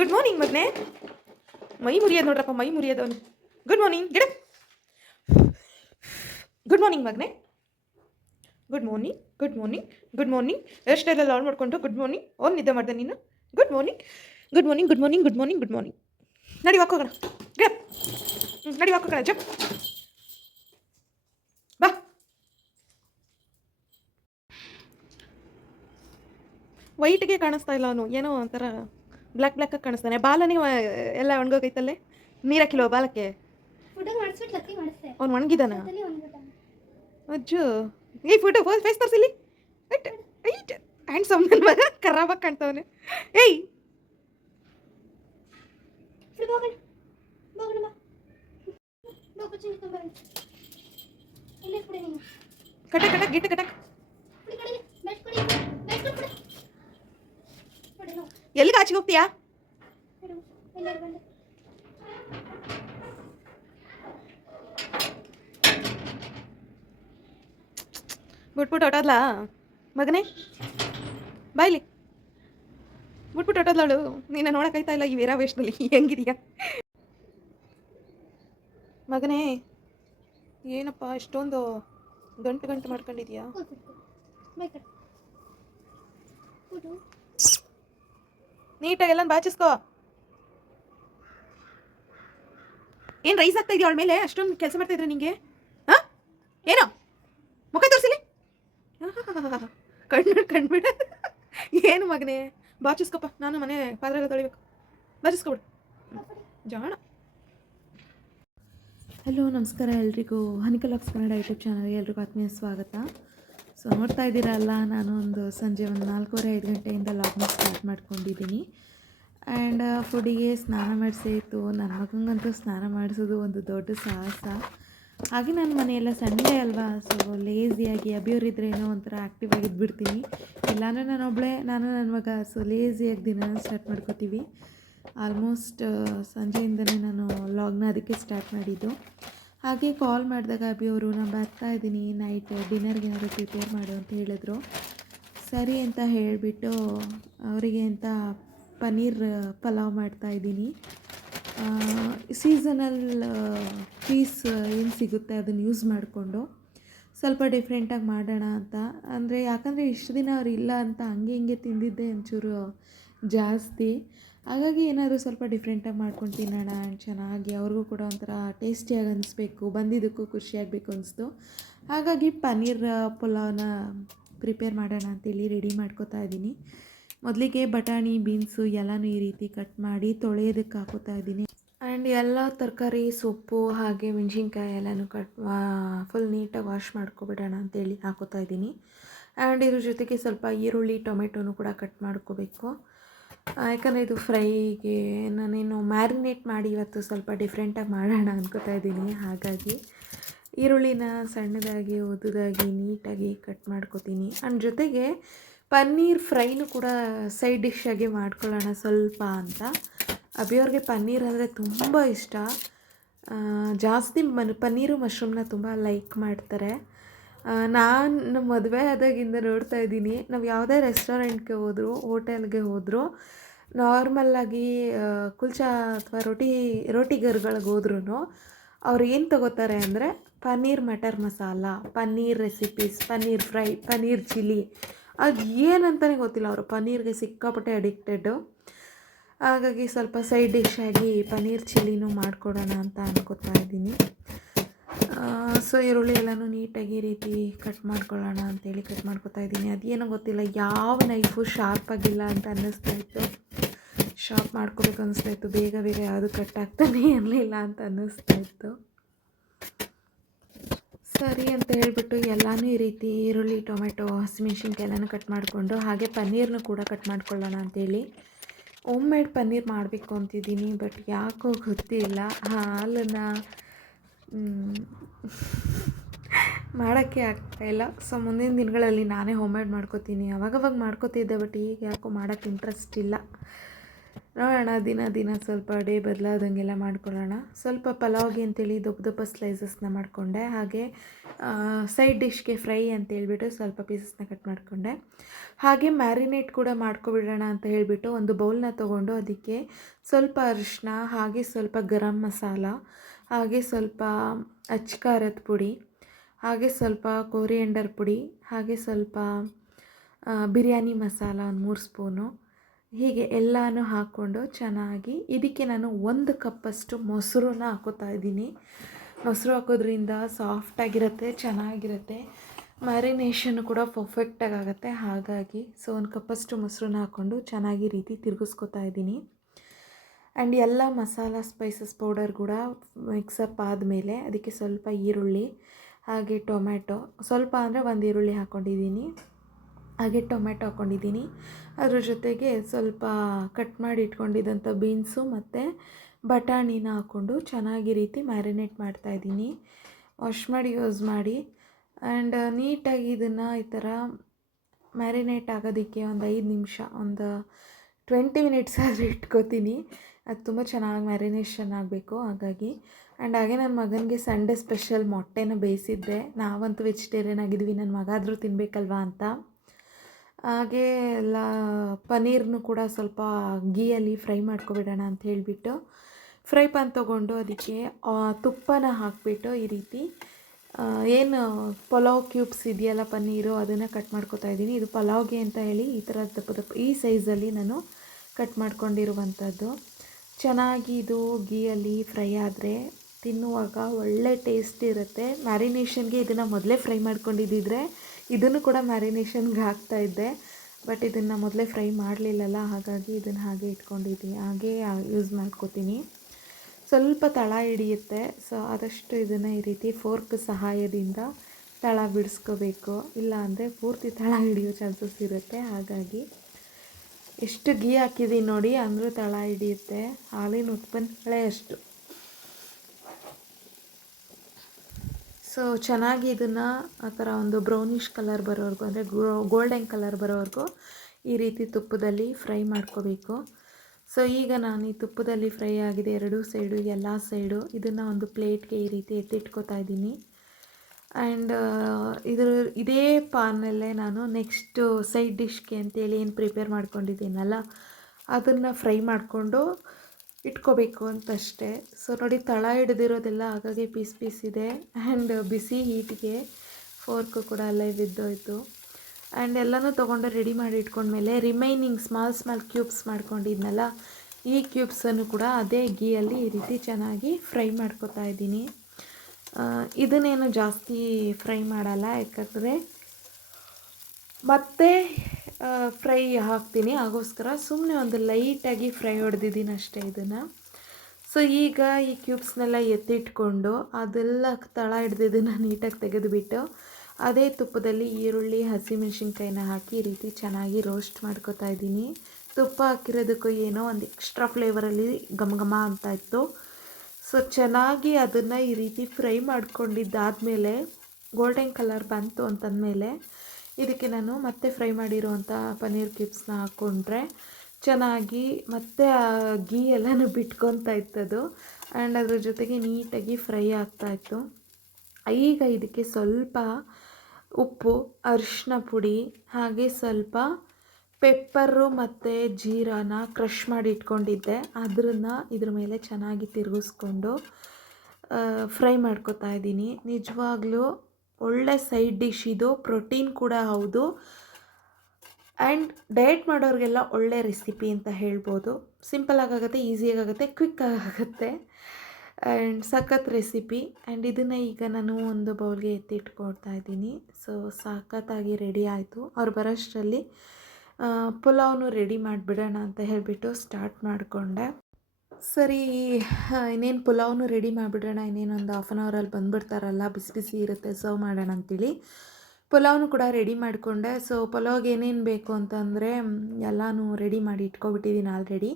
Good morning ಮಗನೇ. ಮೈ ಮುರಿಯೋದು ನೋಡ್ರಪ್ಪ, ಮೈ ಮುರಿಯೋದವನು. Good morning ಗಿಡ. ಗುಡ್ ಮಾರ್ನಿಂಗ್ ಮಗನೇ. Good morning, good morning, good morning. ಎಷ್ಟೆಲ್ಲ ಆನ್ ಮಾಡಿಕೊಂಡು ಗುಡ್ ಮಾರ್ನಿಂಗ್. ಓನ್ ನಿದ್ದೆ ಮಾಡಿದೆ ನೀನು. Good morning, good morning, good morning, good morning, good morning. ನಡಿ ವಾಕ್ ಹೋಗೋಣ ಗಿಡ. ನಡಿ ವಾಕ್ ಹೋಗೋಣ ಜಪ್. ಬಾ. ವೈಟ್ಗೆ ಕಾಣಿಸ್ತಾ ಇಲ್ಲ ಅವನು, ಏನೋ ಒಂಥರ ಬ್ಲ್ಯಾಕ್ ಬ್ಲ್ಯಾಕಾಗಿ ಕಾಣಿಸ್ತಾನೆ. ಬಾಲನೇ ಎಲ್ಲ ಒಣಗೋಗೈತಲ್ಲೇ. ನೀರು ಹಾಕಿಲ್ವ ಬಾಲಕ್ಕೆ? ಅವ್ನು ಒಣಗಿದಾನ ಅಜ್ಜು. ಈ ಫೋಟೋ ಫೇಸ್ ತೋರಿಸಿಲಿ. ಐಟ್ ಹ್ಯಾಂಡ್ಸಮ್ ನನ್ನ ಮಗ ಖರಾಬಾಗಿ ಕಾಣ್ತಾವನೆ. ಏಯ್ ಕಟಕ್ ಕಟಕ್ ಗಿಟ್ಟ ಕಟಕ್. ಎಲ್ಲಿಗೆ ಆಚೆಗೆ ಹೋಗ್ತೀಯಾ? ಬಿಟ್ಬಿಟ್ಟು ಹೊಟ್ಟೋದ್ಲಾ ಮಗನೇ? ಬಾಯ್ಲಿ ಬಿಟ್ಬಿಟ್ಟು ಹೊಟ್ಟೋದ್ಲಾಳು. ನೀನು ನೋಡೋಕ್ಕಾಯ್ತಾ ಇಲ್ಲ ಈ ವೀರಾವೇಶದಲ್ಲಿ ಹೆಂಗಿದೆಯಾ ಮಗನೇ? ಏನಪ್ಪ ಇಷ್ಟೊಂದು ಗಂಟು ಗಂಟು ಮಾಡ್ಕೊಂಡಿದ್ಯಾ? ನೀಟಾಗಿ ಎಲ್ಲ ಬಾಚಿಸ್ಕೋ. ಏನು ರೈಸ್ ಆಗ್ತಾ ಇದೆಯಾ ಅವಳ ಮೇಲೆ? ಅಷ್ಟೊಂದು ಕೆಲಸ ಮಾಡ್ತಾ ಇದ್ರೆ ನಿಂಗೆ? ಹಾಂ ಏನೋ ಮುಖ ತೋರಿಸಲಿ. ಕಣ್ಬಿಡ. ಏನು ಮಗನೇ? ಬಾಚಿಸ್ಕೊಪ್ಪ. ನಾನು ಮನೆ ಪಾತ್ರೆ ಎಲ್ಲ ತೊಳಿಬೇಕು. ಬಾಚಿಸ್ಕೊಬಿಡು ಜಾಣ. ಹಲೋ ನಮಸ್ಕಾರ ಎಲ್ರಿಗೂ. ಹನಿಕಲಾಕ್ಸ್ ಕನ್ನಡ ಯೂಟ್ಯೂಬ್ ಚಾನಲ್ಗೆ ಎಲ್ರಿಗೂ ಆತ್ಮೀಯ ಸ್ವಾಗತ. ಸೊ ನೋಡ್ತಾ ಇದ್ದೀರಲ್ಲ, ನಾನು ಒಂದು ಸಂಜೆ ಒಂದು 4:30-5 ಗಂಟೆಯಿಂದ ಲಾಗ್ನ ಸ್ಟಾರ್ಟ್ ಮಾಡ್ಕೊಂಡಿದ್ದೀನಿ. ಆ್ಯಂಡ್ ಫುಡಿಗೆ ಸ್ನಾನ ಮಾಡಿಸಿತ್ತು. ನನ್ನ ಮಗನಿಗಂತೂ ಸ್ನಾನ ಮಾಡಿಸೋದು ಒಂದು ದೊಡ್ಡ ಸಾಹಸ. ಹಾಗೆ ನನ್ನ ಮನೆಯೆಲ್ಲ ಸಂಡೇ ಅಲ್ವಾ, ಸೊ ಲೇಸಿಯಾಗಿ ಅಭಿಯವರಿದ್ರೇನೋ ಒಂಥರ ಆ್ಯಕ್ಟಿವ್ ಆಗಿದ್ಬಿಡ್ತೀನಿ. ಇಲ್ಲಾಂದರೆ ನಾನು ನನ್ನ ಮಗ ಸೊ ಲೇಸಿಯಾಗಿ ದಿನ ಸ್ಟಾರ್ಟ್ ಮಾಡ್ಕೋತೀವಿ. ಆಲ್ಮೋಸ್ಟ್ ಸಂಜೆಯಿಂದನೇ ನಾನು ಲಾಗ್ನ ಅದಕ್ಕೆ ಸ್ಟಾರ್ಟ್ ಮಾಡಿದ್ದು. ಹಾಗೆ ಕಾಲ್ ಮಾಡಿದಾಗ ಅಭಿಯವರು ನಾನು ಬರ್ತಾ ಇದ್ದೀನಿ, ನೈಟ್ ಡಿನ್ನರ್ಗೆ ಏನಾದರೂ ಪ್ರಿಪೇರ್ ಮಾಡು ಅಂತ ಹೇಳಿದ್ರು. ಸರಿ ಅಂತ ಹೇಳಿಬಿಟ್ಟು ಅವರಿಗೆ ಅಂತ ಪನ್ನೀರ್ ಪಲಾವ್ ಮಾಡ್ತಾಯಿದ್ದೀನಿ. ಸೀಸನಲ್ ಪೀಸ್ ಏನು ಸಿಗುತ್ತೆ ಅದನ್ನು ಯೂಸ್ ಮಾಡಿಕೊಂಡು ಸ್ವಲ್ಪ ಡಿಫ್ರೆಂಟಾಗಿ ಮಾಡೋಣ ಅಂತ. ಅಂದರೆ ಯಾಕಂದರೆ ಇಷ್ಟು ದಿನ ಅವ್ರು ಇಲ್ಲ ಅಂತ ಹಂಗೆ ಹಿಂಗೆ ತಿಂದಿದ್ದೆ ಒಂಚೂರು ಜಾಸ್ತಿ. ಹಾಗಾಗಿ ಏನಾದರೂ ಸ್ವಲ್ಪ ಡಿಫ್ರೆಂಟಾಗಿ ಮಾಡ್ಕೊಂಡು ತಿನ್ನೋಣ ಆ್ಯಂಡ್ ಚೆನ್ನಾಗಿ ಅವ್ರಿಗೂ ಕೂಡ ಒಂಥರ ಟೇಸ್ಟಿಯಾಗಿ ಅನಿಸ್ಬೇಕು, ಬಂದಿದ್ದಕ್ಕೂ ಖುಷಿಯಾಗಬೇಕು ಅನಿಸ್ತು. ಹಾಗಾಗಿ ಪನ್ನೀರ್ ಪಲಾವ್ನ ಪ್ರಿಪೇರ್ ಮಾಡೋಣ ಅಂತೇಳಿ ರೆಡಿ ಮಾಡ್ಕೋತಾ ಇದ್ದೀನಿ. ಮೊದಲಿಗೆ ಬಟಾಣಿ, ಬೀನ್ಸು ಎಲ್ಲನೂ ಈ ರೀತಿ ಕಟ್ ಮಾಡಿ ತೊಳೆಯೋದಕ್ಕೆ ಹಾಕೋತಾ ಇದ್ದೀನಿ. ಆ್ಯಂಡ್ ಎಲ್ಲ ತರಕಾರಿ, ಸೊಪ್ಪು ಹಾಗೆ ಮೆಣಸಿನ್ಕಾಯಿ ಎಲ್ಲನೂ ಫುಲ್ ನೀಟಾಗಿ ವಾಶ್ ಮಾಡ್ಕೊಬಿಡೋಣ ಅಂತೇಳಿ ಹಾಕೋತಾ ಇದ್ದೀನಿ. ಆ್ಯಂಡ್ ಇದ್ರ ಜೊತೆಗೆ ಸ್ವಲ್ಪ ಈರುಳ್ಳಿ, ಟೊಮೆಟೊನೂ ಕೂಡ ಕಟ್ ಮಾಡ್ಕೋಬೇಕು. ಯಾಕಂದರೆ ಇದು ಫ್ರೈಗೆ ನಾನೇನು ಮ್ಯಾರಿನೇಟ್ ಮಾಡಿ ಇವತ್ತು ಸ್ವಲ್ಪ ಡಿಫ್ರೆಂಟಾಗಿ ಮಾಡೋಣ ಅಂದ್ಕೋತಾ ಇದ್ದೀನಿ. ಹಾಗಾಗಿ ಈರುಳ್ಳಿನ ಸಣ್ಣದಾಗಿ ಉದ್ದುದಾಗಿ ನೀಟಾಗಿ ಕಟ್ ಮಾಡ್ಕೋತೀನಿ. ಆ್ಯಂಡ್ ಜೊತೆಗೆ ಪನ್ನೀರ್ ಫ್ರೈನೂ ಕೂಡ ಸೈಡ್ ಡಿಶ್ಶಾಗಿ ಮಾಡ್ಕೊಳ್ಳೋಣ ಸ್ವಲ್ಪ ಅಂತ. ಅಭಿಯವ್ರಿಗೆ ಪನ್ನೀರ್ ಅಂದರೆ ತುಂಬ ಇಷ್ಟ. ಜಾಸ್ತಿ ಪನ್ನೀರು ಮಶ್ರೂಮ್ನ ತುಂಬ ಲೈಕ್ ಮಾಡ್ತಾರೆ. ನಾನು ಮದುವೆ ಆದಾಗಿಂದ ನೋಡ್ತಾ ಇದ್ದೀನಿ, ನಾವು ಯಾವುದೇ ರೆಸ್ಟೋರೆಂಟ್ಗೆ ಹೋದರೂ, ಹೋಟೆಲ್ಗೆ ಹೋದರೂ, ನಾರ್ಮಲ್ಲಾಗಿ ಕುಲ್ಚಾ ಅಥವಾ ರೋಟಿಗರ್ಗಳಿಗೆ ಹೋದ್ರೂ ಅವ್ರು ಏನು ತೊಗೋತಾರೆ ಅಂದರೆ paneer matar masala, paneer recipes, paneer fry, paneer chilli, ಅದು ಏನಂತಲೇ ಗೊತ್ತಿಲ್ಲ. ಅವರು ಪನ್ನೀರ್ಗೆ ಸಿಕ್ಕಾಪಟ್ಟೆ ಅಡಿಕ್ಟೆಡ್ಡು. ಹಾಗಾಗಿ ಸ್ವಲ್ಪ ಸೈಡ್ ಡಿಶ್ ಆಗಿ ಪನ್ನೀರ್ ಚಿಲ್ಲಿನೂ ಮಾಡಿಕೊಡೋಣ ಅಂತ ಅನ್ಕೋತಾ ಇದ್ದೀನಿ. ಸೊ ಈರುಳ್ಳಿ ಎಲ್ಲನೂ ನೀಟಾಗಿ ಈ ರೀತಿ ಕಟ್ ಮಾಡ್ಕೊಳ್ಳೋಣ ಅಂತೇಳಿ ಕಟ್ ಮಾಡ್ಕೊತಾ ಇದ್ದೀನಿ. ಅದೇನೋ ಗೊತ್ತಿಲ್ಲ, ಯಾವ ನೈಫು ಶಾರ್ಪಾಗಿಲ್ಲ ಅಂತ ಅನ್ನಿಸ್ತಾ ಇತ್ತು. ಶಾರ್ಪ್ ಮಾಡ್ಕೋಬೇಕು ಅನ್ನಿಸ್ತಾ ಇತ್ತು. ಬೇಗ ಬೇಗ ಯಾವುದು ಕಟ್ ಆಗ್ತಾನೇ ಇರಲಿಲ್ಲ ಅಂತ ಅನ್ನಿಸ್ತಾ ಇತ್ತು. ಸರಿ ಅಂತ ಹೇಳಿಬಿಟ್ಟು ಎಲ್ಲನೂ ಈ ರೀತಿ ಈರುಳ್ಳಿ, ಟೊಮೆಟೊ, ಹಸಿಮೆಣ್ಸಿನ್ಕಾಯಿ ಎಲ್ಲನೂ ಕಟ್ ಮಾಡಿಕೊಂಡು ಹಾಗೆ ಪನ್ನೀರ್ನೂ ಕೂಡ ಕಟ್ ಮಾಡ್ಕೊಳ್ಳೋಣ ಅಂತೇಳಿ ಹೋಮ್ ಮೇಡ್ ಪನ್ನೀರ್ ಮಾಡಬೇಕು ಅಂತಿದ್ದೀನಿ. ಬಟ್ ಯಾಕೋ ಗೊತ್ತಿಲ್ಲ, ಹಾಲನ್ನು ಮಾಡೋಕ್ಕೆ ಆಗ್ತಾಯಿಲ್ಲ. ಸೊ ಮುಂದಿನ ದಿನಗಳಲ್ಲಿ ನಾನೇ ಹೋಮ್ ಮೇಡ್ ಮಾಡ್ಕೋತೀನಿ. ಅವಾಗವಾಗ ಮಾಡ್ಕೋತಿದ್ದೆ, ಬಟ್ ಈಗ ಯಾಕೋ ಮಾಡೋಕ್ಕೆ ಇಂಟ್ರೆಸ್ಟ್ ಇಲ್ಲ. ನೋಡೋಣ ದಿನ ದಿನ ಸ್ವಲ್ಪ ಡೇ ಬದಲಾದಂಗೆಲ್ಲ ಮಾಡ್ಕೊಳ್ಳೋಣ. ಸ್ವಲ್ಪ ಪಲಾವ್ಗೆ ಅಂತೇಳಿ ದೊಡ್ಡ ದೊಡ್ಡ ಸ್ಲೈಸಸ್ನ ಮಾಡಿಕೊಂಡೆ. ಹಾಗೆ ಸೈಡ್ ಡಿಶ್ಗೆ ಫ್ರೈ ಅಂತೇಳ್ಬಿಟ್ಟು ಸ್ವಲ್ಪ ಪೀಸಸ್ನ ಕಟ್ ಮಾಡಿಕೊಂಡೆ. ಹಾಗೆ ಮ್ಯಾರಿನೇಟ್ ಕೂಡ ಮಾಡ್ಕೊಬಿಡೋಣ ಅಂತ ಹೇಳಿಬಿಟ್ಟು ಒಂದು ಬೌಲ್ನ ತೊಗೊಂಡು ಅದಕ್ಕೆ ಸ್ವಲ್ಪ ಅರಿಶಿನ, ಹಾಗೆ ಸ್ವಲ್ಪ ಗರಂ ಮಸಾಲ, ಹಾಗೆ ಸ್ವಲ್ಪ ಅಚ್ಚ ಖಾರದ ಪುಡಿ, ಹಾಗೆ ಸ್ವಲ್ಪ ಕೊರಿಯಂಡರ್ ಪುಡಿ, ಹಾಗೆ ಸ್ವಲ್ಪ ಬಿರಿಯಾನಿ ಮಸಾಲ ಒಂದು 3 ಸ್ಪೂನು, ಹೀಗೆ ಎಲ್ಲನೂ ಹಾಕ್ಕೊಂಡು ಚೆನ್ನಾಗಿ ಇದಕ್ಕೆ ನಾನು 1 ಕಪ್ಪಷ್ಟು ಮೊಸರನ್ನ ಹಾಕೋತಾ ಇದ್ದೀನಿ. ಮೊಸರು ಹಾಕೋದ್ರಿಂದ ಸಾಫ್ಟಾಗಿರುತ್ತೆ, ಚೆನ್ನಾಗಿರುತ್ತೆ, ಮ್ಯಾರಿನೇಷನ್ ಕೂಡ ಪರ್ಫೆಕ್ಟಾಗಿ ಆಗುತ್ತೆ. ಹಾಗಾಗಿ 1 ಕಪ್ಪಷ್ಟು ಮೊಸರನ್ನ ಹಾಕ್ಕೊಂಡು ಚೆನ್ನಾಗಿ ರೀತಿ ತಿರುಗಿಸ್ಕೊತಾ ಇದ್ದೀನಿ. ಆ್ಯಂಡ್ ಎಲ್ಲ ಮಸಾಲ ಸ್ಪೈಸಸ್ ಪೌಡರ್ ಕೂಡ ಮಿಕ್ಸಪ್ ಆದಮೇಲೆ ಅದಕ್ಕೆ ಸ್ವಲ್ಪ ಈರುಳ್ಳಿ, ಹಾಗೆ ಟೊಮ್ಯಾಟೊ, ಸ್ವಲ್ಪ ಅಂದರೆ 1 ಈರುಳ್ಳಿ ಹಾಕ್ಕೊಂಡಿದ್ದೀನಿ, ಹಾಗೆ ಟೊಮೆಟೊ ಹಾಕ್ಕೊಂಡಿದ್ದೀನಿ. ಅದ್ರ ಜೊತೆಗೆ ಸ್ವಲ್ಪ ಕಟ್ ಮಾಡಿ ಇಟ್ಕೊಂಡಿದ್ದಂಥ ಬೀನ್ಸು ಮತ್ತು ಬಟಾಣಿನ ಹಾಕ್ಕೊಂಡು ಚೆನ್ನಾಗಿ ರೀತಿ ಮ್ಯಾರಿನೇಟ್ ಮಾಡ್ತಾಯಿದ್ದೀನಿ. ವಾಶ್ ಮಾಡಿ ಯೂಸ್ ಮಾಡಿ. ಆ್ಯಂಡ್ ನೀಟಾಗಿ ಇದನ್ನು ಈ ಥರ ಮ್ಯಾರಿನೇಟ್ ಆಗೋದಕ್ಕೆ ಒಂದು 5 ನಿಮಿಷ, ಒಂದು 20 ಮಿನಿಟ್ಸ್ ಆದರೂ ಇಟ್ಕೋತೀನಿ. ಅದು ತುಂಬ ಚೆನ್ನಾಗಿ ಮ್ಯಾರಿನೇಷನ್ ಆಗಬೇಕು. ಹಾಗಾಗಿ ಹಾಗೆ ನನ್ನ ಮಗನಿಗೆ ಸಂಡೇ ಸ್ಪೆಷಲ್ ಮೊಟ್ಟೆನ ಬೇಯಿಸಿದ್ದೆ. ನಾವಂತೂ ವೆಜಿಟೇರಿಯನ್ ಆಗಿದ್ವಿ, ನನ್ನ ಮಗ ಆದರೂ ತಿನ್ನಬೇಕಲ್ವಾ ಅಂತ. ಹಾಗೆ ಎಲ್ಲ ಪನ್ನೀರ್ನು ಕೂಡ ಸ್ವಲ್ಪ ಗೀಯಲ್ಲಿ ಫ್ರೈ ಮಾಡ್ಕೊಬಿಡೋಣ ಅಂತ ಹೇಳಿಬಿಟ್ಟು ಫ್ರೈ ಪ್ಯಾನ್ ತೊಗೊಂಡು ಅದಕ್ಕೆ ತುಪ್ಪನ ಹಾಕಿಬಿಟ್ಟು ಈ ರೀತಿ ಏನು ಪಲಾವ್ ಕ್ಯೂಬ್ಸ್ ಇದೆಯಲ್ಲ ಪನ್ನೀರು, ಅದನ್ನು ಕಟ್ ಮಾಡ್ಕೊತಾ ಇದ್ದೀನಿ. ಇದು ಪಲಾವ್ಗೆ ಅಂತ ಹೇಳಿ ಈ ಥರ ದಪ್ಪ ದಪ್ಪ ಈ ಸೈಜಲ್ಲಿ ನಾನು ಕಟ್ ಮಾಡ್ಕೊಂಡಿರುವಂಥದ್ದು. ಚೆನ್ನಾಗಿ ಇದು ಗೀಯಲ್ಲಿ ಫ್ರೈ ಆದರೆ ತಿನ್ನುವಾಗ ಒಳ್ಳೆ ಟೇಸ್ಟ್ ಇರುತ್ತೆ. ಮ್ಯಾರಿನೇಷನ್ಗೆ ಇದನ್ನು ಮೊದಲೇ ಫ್ರೈ ಮಾಡ್ಕೊಂಡಿದ್ದಿದ್ರೆ ಇದನ್ನು ಕೂಡ ಮ್ಯಾರಿನೇಷನ್ಗೆ ಹಾಕ್ತಾಯಿದ್ದೆ, ಬಟ್ ಇದನ್ನು ಮೊದಲೇ ಫ್ರೈ ಮಾಡಲಿಲ್ಲಲ್ಲ, ಹಾಗಾಗಿ ಇದನ್ನು ಹಾಗೆ ಇಟ್ಕೊಂಡಿದ್ದೀನಿ, ಹಾಗೆ ಯೂಸ್ ಮಾಡ್ಕೋತೀನಿ. ಸ್ವಲ್ಪ ತಳ ಹಿಡಿಯುತ್ತೆ, ಸೊ ಆದಷ್ಟು ಇದನ್ನು ಈ ರೀತಿ ಫೋರ್ಕ್ ಸಹಾಯದಿಂದ ತಳ ಬಿಡಿಸ್ಕೋಬೇಕು, ಇಲ್ಲ ಅಂದರೆ ಪೂರ್ತಿ ತಳ ಹಿಡಿಯೋ ಚಾನ್ಸಸ್ ಇರುತ್ತೆ. ಹಾಗಾಗಿ ಎಷ್ಟು ಗೀ ಹಾಕಿದ್ದೀನಿ ನೋಡಿ, ಅಂದರೂ ತಳ ಹಿಡಿಯುತ್ತೆ. ಹಾಲಿನ ಉತ್ಪನ್ನಗಳೇ ಅಷ್ಟು. ಸೊ ಚೆನ್ನಾಗಿ ಇದನ್ನು ಆ ಥರ ಒಂದು ಬ್ರೌನಿಷ್ ಕಲರ್ ಬರೋವರೆಗೂ, ಅಂದರೆ ಗೋಲ್ಡನ್ ಕಲರ್ ಬರೋವರೆಗೂ ಈ ರೀತಿ ತುಪ್ಪದಲ್ಲಿ ಫ್ರೈ ಮಾಡ್ಕೋಬೇಕು. ಸೊ ಈಗ ನಾನು ಈ ತುಪ್ಪದಲ್ಲಿ ಫ್ರೈ ಆಗಿದೆ ಎರಡೂ ಸೈಡು, ಎಲ್ಲ ಸೈಡು ಇದನ್ನು ಒಂದು ಪ್ಲೇಟ್ಗೆ ಈ ರೀತಿ ಎತ್ತಿಟ್ಕೋತಾ ಇದ್ದೀನಿ. ಆ್ಯಂಡ್ ಇದೇ ಪಾನಲ್ಲೇ ನಾನು ನೆಕ್ಸ್ಟು ಸೈಡ್ ಡಿಶ್ಗೆ ಅಂತೇಳಿ ಏನು ಪ್ರಿಪೇರ್ ಮಾಡ್ಕೊಂಡಿದ್ದೀನಲ್ಲ ಅದನ್ನು ಫ್ರೈ ಮಾಡಿಕೊಂಡು ಇಟ್ಕೋಬೇಕು ಅಂತಷ್ಟೇ. ಸೊ ನೋಡಿ, ತಳ ಹಿಡ್ದಿರೋದೆಲ್ಲ ಹಾಗಾಗಿ ಪೀಸ್ ಇದೆ. ಆ್ಯಂಡ್ ಬಿಸಿ ಹೀಟಿಗೆ ಫೋರ್ಕು ಕೂಡ ಅಲ್ಲೇ ಬಿದ್ದೋಯ್ತು. ಆ್ಯಂಡ್ ಎಲ್ಲನೂ ತೊಗೊಂಡು ರೆಡಿ ಮಾಡಿ ಇಟ್ಕೊಂಡ್ಮೇಲೆ ರಿಮೈನಿಂಗ್ ಸ್ಮಾಲ್ ಕ್ಯೂಬ್ಸ್ ಮಾಡ್ಕೊಂಡಿದ್ನಲ್ಲ, ಈ ಕ್ಯೂಬ್ಸನ್ನು ಕೂಡ ಅದೇ ಗೀಯಲ್ಲಿ ಈ ರೀತಿ ಚೆನ್ನಾಗಿ ಫ್ರೈ ಮಾಡ್ಕೊತಾ ಇದ್ದೀನಿ. ಇದನ್ನೇನು ಜಾಸ್ತಿ ಫ್ರೈ ಮಾಡಲ್ಲ, ಯಾಕಂದರೆ ಮತ್ತೆ ಫ್ರೈ ಹಾಕ್ತೀನಿ, ಆಗೋಸ್ಕರ ಸುಮ್ಮನೆ ಒಂದು ಲೈಟಾಗಿ ಫ್ರೈ ಹೊಡೆದಿದ್ದೀನಿ ಅಷ್ಟೇ ಇದನ್ನು. ಸೊ ಈಗ ಈ ಕ್ಯೂಬ್ಸ್ನೆಲ್ಲ ಎತ್ತಿಟ್ಕೊಂಡು ಅದೆಲ್ಲ ತಳ ಹಿಡ್ದಿದ್ದನ್ನು ನೀಟಾಗಿ ತೆಗೆದುಬಿಟ್ಟು ಅದೇ ತುಪ್ಪದಲ್ಲಿ ಈರುಳ್ಳಿ, ಹಸಿಮೆಣ್ಸಿನ್ಕಾಯಿನ ಹಾಕಿ ಈ ರೀತಿ ಚೆನ್ನಾಗಿ ರೋಸ್ಟ್ ಮಾಡ್ಕೊತಾ ಇದ್ದೀನಿ. ತುಪ್ಪ ಹಾಕಿರೋದಕ್ಕೂ ಏನೋ ಒಂದು ಎಕ್ಸ್ಟ್ರಾ ಫ್ಲೇವರಲ್ಲಿ ಘಮ ಅಂತ ಇತ್ತು. ಸೊ ಚೆನ್ನಾಗಿ ಅದನ್ನು ಈ ರೀತಿ ಫ್ರೈ ಮಾಡ್ಕೊಂಡಿದ್ದಾದಮೇಲೆ ಗೋಲ್ಡನ್ ಕಲರ್ ಬಂತು ಅಂತಂದಮೇಲೆ ಇದಕ್ಕೆ ನಾನು ಮತ್ತೆ ಫ್ರೈ ಮಾಡಿರೋವಂಥ ಪನ್ನೀರ್ ಕ್ಯೂಬ್ಸ್ನ ಹಾಕ್ಕೊಂಡ್ರೆ ಚೆನ್ನಾಗಿ ಮತ್ತೆ ಆ ಗೀ ಎಲ್ಲನೂ ಬಿಟ್ಕೊತಾ ಇತ್ತದು. ಆ್ಯಂಡ್ ಅದ್ರ ಜೊತೆಗೆ ನೀಟಾಗಿ ಫ್ರೈ ಆಗ್ತಾಯಿತ್ತು. ಈಗ ಇದಕ್ಕೆ ಸ್ವಲ್ಪ ಉಪ್ಪು, ಅರಿಶಿನ ಪುಡಿ, ಹಾಗೆ ಸ್ವಲ್ಪ ಪೆಪ್ಪರು ಮತ್ತು ಜೀರಾನ ಕ್ರಷ್ ಮಾಡಿ ಇಟ್ಕೊಂಡಿದ್ದೆ, ಅದನ್ನು ಇದ್ರ ಮೇಲೆ ಚೆನ್ನಾಗಿ ತಿರುಗಿಸ್ಕೊಂಡು ಫ್ರೈ ಮಾಡ್ಕೊತಾ ಇದ್ದೀನಿ. ನಿಜವಾಗ್ಲೂ ಒಳ್ಳೆ ಸೈಡ್ ಡಿಶ್ ಇದು, ಪ್ರೋಟೀನ್ ಕೂಡ ಹೌದು, ಆ್ಯಂಡ್ ಡಯಟ್ ಮಾಡೋರಿಗೆಲ್ಲ ಒಳ್ಳೆ ರೆಸಿಪಿ ಅಂತ ಹೇಳ್ಬೋದು. ಸಿಂಪಲಾಗುತ್ತೆ, ಈಸಿಯಾಗುತ್ತೆ, ಕ್ವಿಕ್ಕಾಗುತ್ತೆ, ಆ್ಯಂಡ್ ಸಖತ್ ರೆಸಿಪಿ. ಆ್ಯಂಡ್ ಇದನ್ನು ಈಗ ನಾನು ಒಂದು ಬೌಲ್ಗೆ ಎತ್ತಿಟ್ಕೊಳ್ತಾ ಇದ್ದೀನಿ. ಸೊ ಸಖತ್ತಾಗಿ ರೆಡಿ ಆಯಿತು. ಅವ್ರು ಬರೋಷ್ಟರಲ್ಲಿ ಪುಲಾವ್ನು ರೆಡಿ ಮಾಡಿಬಿಡೋಣ ಅಂತ ಹೇಳಿಬಿಟ್ಟು ಸ್ಟಾರ್ಟ್ ಮಾಡಿಕೊಂಡೆ. ಸರಿ, ಇನ್ನೇನು ಪುಲಾವ್ನು ರೆಡಿ ಮಾಡಿಬಿಡೋಣ, ಇನ್ನೇನೊಂದು 1/2 ಅವರಲ್ಲಿ ಬಂದುಬಿಡ್ತಾರಲ್ಲ, ಬಿಸಿ ಬಿಸಿ ಇರುತ್ತೆ, ಸರ್ವ್ ಮಾಡೋಣ ಅಂತೇಳಿ ಪುಲಾವ್ನು ಕೂಡ ರೆಡಿ ಮಾಡಿಕೊಂಡೆ. ಸೊ ಪುಲಾವ್ಗೆ ಏನೇನು ಬೇಕು ಅಂತಂದರೆ ಎಲ್ಲನೂ ರೆಡಿ ಮಾಡಿ ಇಟ್ಕೊಬಿಟ್ಟಿದ್ದೀನಿ ಆಲ್ರೆಡಿ.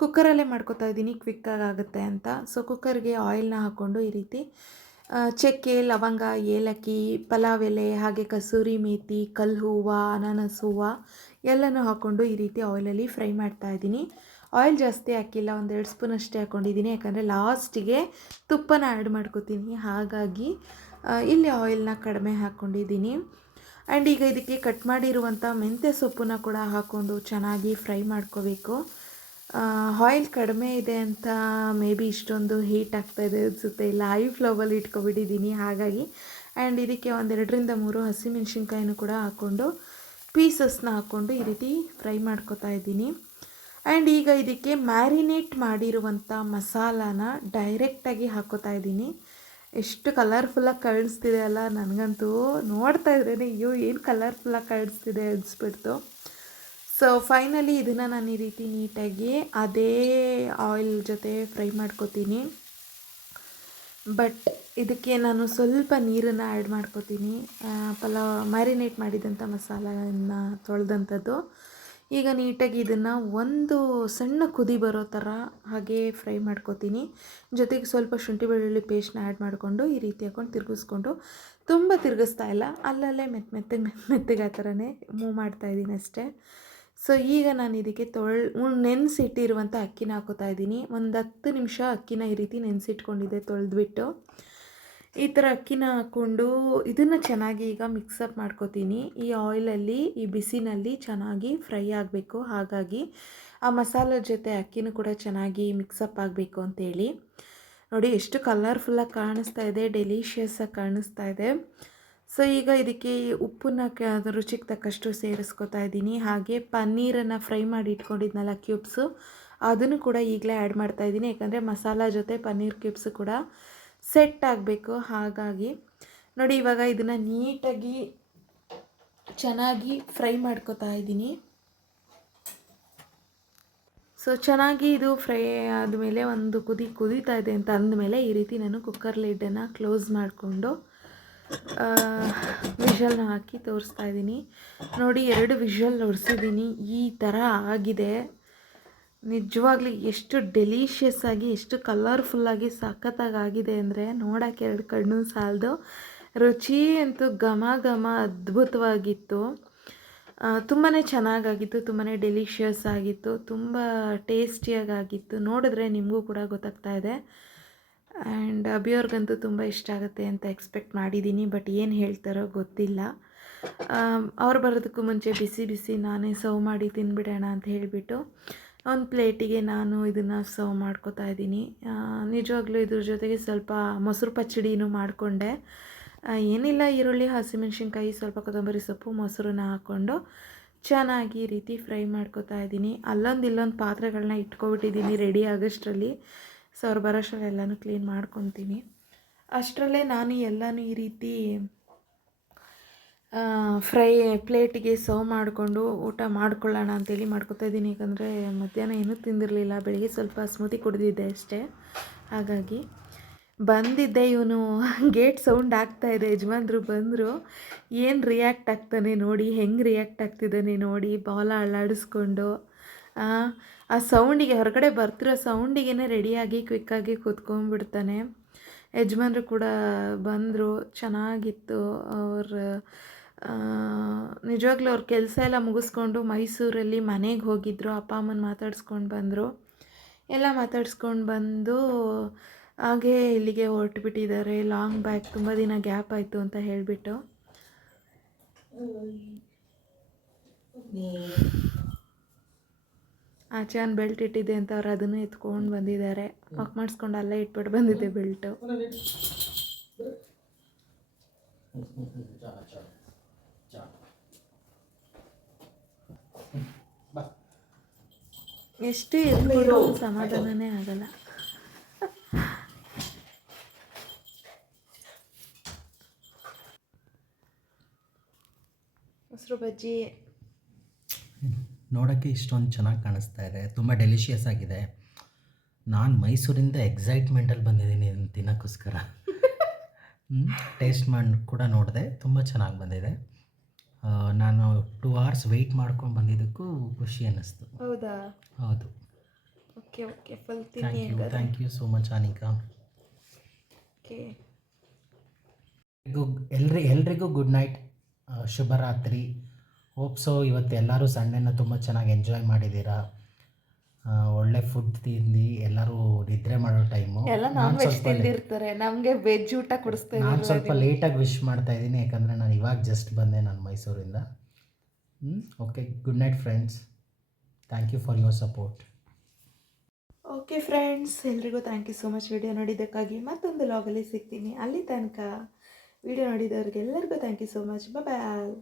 ಕುಕ್ಕರಲ್ಲೇ ಮಾಡ್ಕೊತಾ ಇದ್ದೀನಿ, ಕ್ವಿಕ್ಕಾಗಿ ಆಗುತ್ತೆ ಅಂತ. ಸೊ ಕುಕ್ಕರ್ಗೆ ಆಯಿಲ್ನ ಹಾಕ್ಕೊಂಡು ಈ ರೀತಿ ಚಕ್ಕೆ, ಲವಂಗ, ಏಲಕ್ಕಿ, ಪಲಾವ್ ಎಲೆ, ಹಾಗೆ ಕಸೂರಿ ಮೇಥಿ, ಕಲ್ಲು ಹೂವು, ಅನಾನಸ್ ಹೂವು ಎಲ್ಲನೂ ಹಾಕ್ಕೊಂಡು ಈ ರೀತಿ ಆಯಿಲಲ್ಲಿ ಫ್ರೈ ಮಾಡ್ತಾಯಿದ್ದೀನಿ. ಆಯಿಲ್ ಜಾಸ್ತಿ ಹಾಕಿಲ್ಲ, 1-2 ಸ್ಪೂನ್ ಅಷ್ಟೇ ಹಾಕ್ಕೊಂಡಿದ್ದೀನಿ. ಯಾಕಂದರೆ ಲಾಸ್ಟಿಗೆ ತುಪ್ಪನ ಆ್ಯಡ್ ಮಾಡ್ಕೋತೀನಿ, ಹಾಗಾಗಿ ಇಲ್ಲಿ ಆಯಿಲ್ನ ಕಡಿಮೆ ಹಾಕ್ಕೊಂಡಿದ್ದೀನಿ. ಆ್ಯಂಡ್ ಈಗ ಇದಕ್ಕೆ ಕಟ್ ಮಾಡಿರುವಂಥ ಮೆಂತ್ಯ ಸೊಪ್ಪನ್ನ ಕೂಡ ಹಾಕ್ಕೊಂಡು ಚೆನ್ನಾಗಿ ಫ್ರೈ ಮಾಡ್ಕೋಬೇಕು. ಆಯಿಲ್ ಕಡಿಮೆ ಇದೆ ಅಂತ ಮೇ ಬಿ ಇಷ್ಟೊಂದು ಹೀಟ್ ಆಗ್ತಾಯಿದೆ ಅನಿಸುತ್ತೆ, ಇಲ್ಲ ಹೈ ಫ್ಲೇಮಲ್ಲಿ ಇಟ್ಕೊಬಿಟ್ಟಿದ್ದೀನಿ ಹಾಗಾಗಿ. ಆ್ಯಂಡ್ ಇದಕ್ಕೆ 2-3 ಹಸಿಮೆಣ್ಸಿನ್ಕಾಯಿನೂ ಕೂಡ ಹಾಕ್ಕೊಂಡು ಪೀಸಸ್ನ ಹಾಕ್ಕೊಂಡು ಈ ರೀತಿ ಫ್ರೈ ಮಾಡ್ಕೊತಾ ಇದ್ದೀನಿ. ಆ್ಯಂಡ್ ಈಗ ಇದಕ್ಕೆ ಮ್ಯಾರಿನೇಟ್ ಮಾಡಿರುವಂಥ ಮಸಾಲಾನ ಡೈರೆಕ್ಟಾಗಿ ಹಾಕ್ಕೋತಾ ಇದ್ದೀನಿ. ಎಷ್ಟು ಕಲರ್ಫುಲ್ಲಾಗಿ ಕಾಣಿಸ್ತಿದೆ ಅಲ್ಲ, ನನಗಂತೂ ನೋಡ್ತಾ ಇದ್ರೇ ಅಯ್ಯೋ ಏನು ಕಲರ್ಫುಲ್ಲಾಗಿ ಕಾಣಿಸ್ತಿದೆ ಅನಿಸ್ಬಿಡ್ತು. ಸೊ ಫೈನಲಿ ಇದನ್ನು ನಾನು ಈ ರೀತಿ ನೀಟಾಗಿ ಅದೇ ಆಯಿಲ್ ಜೊತೆ ಫ್ರೈ ಮಾಡ್ಕೋತೀನಿ. ಬಟ್ ಇದಕ್ಕೆ ನಾನು ಸ್ವಲ್ಪ ನೀರನ್ನು ಆ್ಯಡ್ ಮಾಡ್ಕೋತೀನಿ, ಮ್ಯಾರಿನೇಟ್ ಮಾಡಿದಂಥ ಮಸಾಲೆಯನ್ನು ತೊಳೆದಂಥದ್ದು. ಈಗ ನೀಟಾಗಿ ಇದನ್ನು ಒಂದು ಸಣ್ಣ ಕುದಿ ಬರೋ ಥರ ಹಾಗೆ ಫ್ರೈ ಮಾಡ್ಕೋತೀನಿ. ಜೊತೆಗೆ ಸ್ವಲ್ಪ ಶುಂಠಿ ಬೆಳ್ಳುಳ್ಳಿ ಪೇಸ್ಟ್ನ ಆ್ಯಡ್ ಮಾಡಿಕೊಂಡು ಈ ರೀತಿ ಹಾಕ್ಕೊಂಡು ತಿರುಗಿಸ್ಕೊಂಡು, ತುಂಬ ತಿರುಗಿಸ್ತಾ ಇಲ್ಲ, ಅಲ್ಲಲ್ಲೇ ಮೆತ್ತಗೆ ಆ ಥರನೇ ಮೂವ್ ಮಾಡ್ತಾಯಿದ್ದೀನಿ ಅಷ್ಟೇ. ಸೊ ಈಗ ನಾನು ಇದಕ್ಕೆ ನೆನೆಸಿಟ್ಟಿರುವಂಥ ಅಕ್ಕಿನ ಹಾಕೋತಾ ಇದ್ದೀನಿ. ಒಂದು 10 ನಿಮಿಷ ಅಕ್ಕಿನ ಈ ರೀತಿ ನೆನೆಸಿಟ್ಕೊಂಡಿದ್ದೆ ತೊಳೆದ್ಬಿಟ್ಟು. ಈ ಥರ ಅಕ್ಕಿನ ಹಾಕ್ಕೊಂಡು ಇದನ್ನು ಚೆನ್ನಾಗಿ ಈಗ ಮಿಕ್ಸಪ್ ಮಾಡ್ಕೋತೀನಿ. ಈ ಆಯಿಲಲ್ಲಿ, ಈ ಬಿಸಿನಲ್ಲಿ ಚೆನ್ನಾಗಿ ಫ್ರೈ ಆಗಬೇಕು, ಹಾಗಾಗಿ ಆ ಮಸಾಲೆ ಜೊತೆ ಅಕ್ಕಿನೂ ಕೂಡ ಚೆನ್ನಾಗಿ ಮಿಕ್ಸಪ್ ಆಗಬೇಕು ಅಂತೇಳಿ. ನೋಡಿ ಎಷ್ಟು ಕಲರ್ಫುಲ್ಲಾಗಿ ಕಾಣಿಸ್ತಾ ಇದೆ, ಡೆಲಿಷಿಯಸ್ಸಾಗಿ ಕಾಣಿಸ್ತಾ ಇದೆ. ಸೊ ಈಗ ಇದಕ್ಕೆ ಉಪ್ಪನ್ನ ರುಚಿಗೆ ತಕ್ಕಷ್ಟು ಸೇರಿಸ್ಕೊತಾ ಇದ್ದೀನಿ. ಹಾಗೆ ಪನ್ನೀರನ್ನು ಫ್ರೈ ಮಾಡಿ ಇಟ್ಕೊಂಡಿದ್ನಲ್ಲ ಕ್ಯೂಬ್ಸು, ಅದನ್ನು ಕೂಡ ಈಗಲೇ ಆ್ಯಡ್ ಮಾಡ್ತಾಯಿದ್ದೀನಿ. ಯಾಕಂದರೆ ಮಸಾಲ ಜೊತೆ ಪನ್ನೀರ್ ಕ್ಯೂಬ್ಸು ಕೂಡ ಸೆಟ್ ಆಗಬೇಕು, ಹಾಗಾಗಿ. ನೋಡಿ ಇವಾಗ ಇದನ್ನು ನೀಟಾಗಿ ಚೆನ್ನಾಗಿ ಫ್ರೈ ಮಾಡ್ಕೊತಾ ಇದ್ದೀನಿ. ಸೊ ಚೆನ್ನಾಗಿ ಇದು ಫ್ರೈ ಆದಮೇಲೆ ಒಂದು ಕುದೀತಾ ಇದೆ ಅಂತ ಅಂದಮೇಲೆ ಈ ರೀತಿ ನಾನು ಕುಕ್ಕರ್ ಲಿಡ್ಡನ್ನು ಕ್ಲೋಸ್ ಮಾಡಿಕೊಂಡು ವಿಷಲ್ನ ಹಾಕಿ ತೋರಿಸ್ತಾ ಇದ್ದೀನಿ. ನೋಡಿ 2 ವಿಷಲ್ ಹೊಡ್ಸಿದ್ದೀನಿ, ಈ ಥರ ಆಗಿದೆ. ನಿಜವಾಗ್ಲೂ ಎಷ್ಟು ಡೆಲಿಷಿಯಸ್ ಆಗಿ, ಎಷ್ಟು ಕಲರ್ಫುಲ್ಲಾಗಿ ಸಖತ್ತಾಗಿ ಆಗಿದೆ ಅಂದರೆ ನೋಡೋಕ್ಕೆ 2 ಕಣ್ಣು ಸಾಲದು. ರುಚಿ ಅಂತೂ ಘಮ ಅದ್ಭುತವಾಗಿತ್ತು. ತುಂಬಾ ಚೆನ್ನಾಗಾಗಿತ್ತು, ತುಂಬಾ ಡೆಲಿಷಿಯಸ್ ಆಗಿತ್ತು, ತುಂಬ ಟೇಸ್ಟಿಯಾಗಿತ್ತು. ನೋಡಿದ್ರೆ ನಿಮಗೂ ಕೂಡ ಗೊತ್ತಾಗ್ತಾ ಇದೆ. ಆ್ಯಂಡ್ ಅಭಿಯವ್ರಿಗಂತೂ ತುಂಬ ಇಷ್ಟ ಆಗುತ್ತೆ ಅಂತ ಎಕ್ಸ್ಪೆಕ್ಟ್ ಮಾಡಿದ್ದೀನಿ. ಬಟ್ ಏನು ಹೇಳ್ತಾರೋ ಗೊತ್ತಿಲ್ಲ. ಅವ್ರು ಬರೋದಕ್ಕೂ ಮುಂಚೆ ಬಿಸಿ ನಾನೇ ಸರ್ವ್ ಮಾಡಿ ತಿನ್ಬಿಡೋಣ ಅಂತ ಹೇಳಿಬಿಟ್ಟು ಒಂದು ಪ್ಲೇಟಿಗೆ ನಾನು ಇದನ್ನು ಸರ್ವ್ ಮಾಡ್ಕೋತಾ ಇದ್ದೀನಿ. ನಿಜವಾಗ್ಲೂ ಇದ್ರ ಜೊತೆಗೆ ಸ್ವಲ್ಪ ಮೊಸರು ಪಚ್ಚಡಿನೂ ಮಾಡಿಕೊಂಡೆ. ಏನಿಲ್ಲ, ಈರುಳ್ಳಿ, ಹಸಿಮೆಣ್ಸಿನ್ಕಾಯಿ, ಸ್ವಲ್ಪ ಕೊತ್ತಂಬರಿ ಸೊಪ್ಪು, ಮೊಸರನ್ನ ಹಾಕ್ಕೊಂಡು ಚೆನ್ನಾಗಿ ಈ ರೀತಿ ಫ್ರೈ ಮಾಡ್ಕೋತಾ ಇದ್ದೀನಿ. ಇಲ್ಲೊಂದು ಪಾತ್ರೆಗಳನ್ನ ಇಟ್ಕೊಬಿಟ್ಟಿದ್ದೀನಿ ರೆಡಿ ಆಗೋಷ್ಟರಲ್ಲಿ. ಸೊ ಅವ್ರು ಬರೋಷ್ಟರಲ್ಲಿ ಎಲ್ಲನೂ ಕ್ಲೀನ್ ಮಾಡ್ಕೊತೀನಿ. ಅಷ್ಟರಲ್ಲೇ ನಾನು ಎಲ್ಲನೂ ಈ ರೀತಿ ಫ್ರೈ ಪ್ಲೇಟಿಗೆ ಸರ್ವ್ ಮಾಡಿಕೊಂಡು ಊಟ ಮಾಡ್ಕೊಳ್ಳೋಣ ಅಂತೇಳಿ ಮಾಡ್ಕೊತಾ ಇದ್ದೀನಿ. ಯಾಕಂದರೆ ಮಧ್ಯಾಹ್ನ ಏನೂ ತಿಂದಿರಲಿಲ್ಲ, ಬೆಳಿಗ್ಗೆ ಸ್ವಲ್ಪ ಸ್ಮೂತಿ ಕುಡಿದಿದ್ದೆ ಅಷ್ಟೇ. ಹಾಗಾಗಿ ಬಂದಿದ್ದೆ, ಇವನು ಗೇಟ್ ಸೌಂಡ್ ಆಗ್ತಾಯಿದೆ, ಯಜಮಾನ್ರು ಬಂದರು. ಏನು ರಿಯಾಕ್ಟ್ ಆಗ್ತಾನೆ ನೋಡಿ, ಹೆಂಗೆ ರಿಯಾಕ್ಟ್ ಆಗ್ತಿದ್ದಾನೆ ನೋಡಿ, ಬಾಲ ಅಳ್ಳಾಡಿಸ್ಕೊಂಡು ಆ ಸೌಂಡಿಗೆ, ಹೊರಗಡೆ ಬರ್ತಿರೋ ಸೌಂಡಿಗೆ ರೆಡಿಯಾಗಿ ಕ್ವಿಕ್ಕಾಗಿ ಕೂತ್ಕೊಂಡ್ಬಿಡ್ತಾನೆ. ಯಜಮಾನ್ರು ಕೂಡ ಬಂದರು, ಚೆನ್ನಾಗಿತ್ತು. ನಿಜವಾಗ್ಲೂ ಅವ್ರ ಕೆಲಸ ಎಲ್ಲ ಮುಗಿಸ್ಕೊಂಡು ಮೈಸೂರಲ್ಲಿ ಮನೆಗೆ ಹೋಗಿದ್ದರು. ಅಪ್ಪ ಅಮ್ಮನ ಮಾತಾಡ್ಸ್ಕೊಂಡು ಬಂದರು. ಎಲ್ಲ ಮಾತಾಡ್ಸ್ಕೊಂಡು ಬಂದು ಹಾಗೆ ಇಲ್ಲಿಗೆ ಹೊರಟುಬಿಟ್ಟಿದ್ದಾರೆ. ಲಾಂಗ್ ಬ್ಯಾಕ್, ತುಂಬ ದಿನ ಗ್ಯಾಪ್ ಆಯಿತು ಅಂತ ಹೇಳಿಬಿಟ್ಟು. ಆಚಾನ್ ಬೆಲ್ಟ್ ಇಟ್ಟಿದ್ದೆ ಅಂತ ಅವ್ರು ಅದನ್ನು ಎತ್ಕೊಂಡು ಬಂದಿದ್ದಾರೆ. ವಾಕ್ ಮಾಡಿಸ್ಕೊಂಡು ಅಲ್ಲೇ ಇಟ್ಬಿಟ್ಟು ಬಂದಿದ್ದೆ ಬೆಲ್ಟು. ಎಷ್ಟು ಎದ್ರೂ ಸಮಾಧಾನನೇ ಆಗಲ್ಲ. ಮೊಸರು ಬಜ್ಜಿ ನೋಡೋಕ್ಕೆ ಇಷ್ಟೊಂದು ಚೆನ್ನಾಗಿ ಕಾಣಿಸ್ತಾ ಇದೆ, ತುಂಬ ಡೆಲಿಷಿಯಸ್ ಆಗಿದೆ. ನಾನು ಮೈಸೂರಿಂದ ಎಕ್ಸೈಟ್ಮೆಂಟಲ್ಲಿ ಬಂದಿದ್ದೀನಿ ಇದನ್ನು ತಿನ್ನೋಕ್ಕೋಸ್ಕರ. ಟೇಸ್ಟ್ ಮಾಡಿ ಕೂಡ ನೋಡಿದೆ, ತುಂಬ ಚೆನ್ನಾಗಿ ಬಂದಿದೆ. ನಾನು 2 hours ವೆಯ್ಟ್ ಮಾಡ್ಕೊಂಡು ಬಂದಿದ್ದಕ್ಕೂ ಖುಷಿ ಅನ್ನಿಸ್ತು. ಹೌದಾ? ಹೌದು. Okay full thank you so much Anika. Okay, ಎಲ್ರಿಗೂ ಗುಡ್ ನೈಟ್, ಶುಭರಾತ್ರಿ. ಹೋಪ್ಸೋ ಇವತ್ತು ಎಲ್ಲರೂ ಸಂಡೇನ ತುಂಬ ಚೆನ್ನಾಗಿ ಎಂಜಾಯ್ ಮಾಡಿದ್ದೀರಾ. ಒಳ್ಳೆ ಫುಡ್ ತಿಂದು ಎಲ್ಲರೂ ನಿದ್ರೆ ಮಾಡೋ ಟೈಮು. ಎಲ್ಲ ನಾನು ನಾನ್ ವೆಜ್ ಸ್ವಲ್ಪ ತಿಂದಿರ್ತಾರೆ, ನಮಗೆ ವೆಜ್ ಊಟ ಕೊಡಿಸ್ತಾ ನಾನು ಇದ್ದೀರಲ್ಲ ಸ್ವಲ್ಪ ನೀವು. ಲೇಟಾಗಿ ವಿಶ್ ಮಾಡ್ತಾ ಇದ್ದೀನಿ, ಯಾಕಂದರೆ ನಾನು ಇವಾಗ ಜಸ್ಟ್ ಬಂದೆ ನಾನು ಮೈಸೂರಿಂದ. Okay, good night friends. Thank you for your support. Okay friends, ಎಲ್ರಿಗೂ thank you so much video ನೋಡಿದ್ದಕ್ಕಾಗಿ. ಮತ್ತೊಂದು ಲಾಗಲ್ಲಿ ಸಿಗ್ತೀನಿ. ಅಲ್ಲಿ ತನಕ ವಿಡಿಯೋ ನೋಡಿದವ್ರಿಗೆಲ್ಲರಿಗೂ thank you so much. Bye.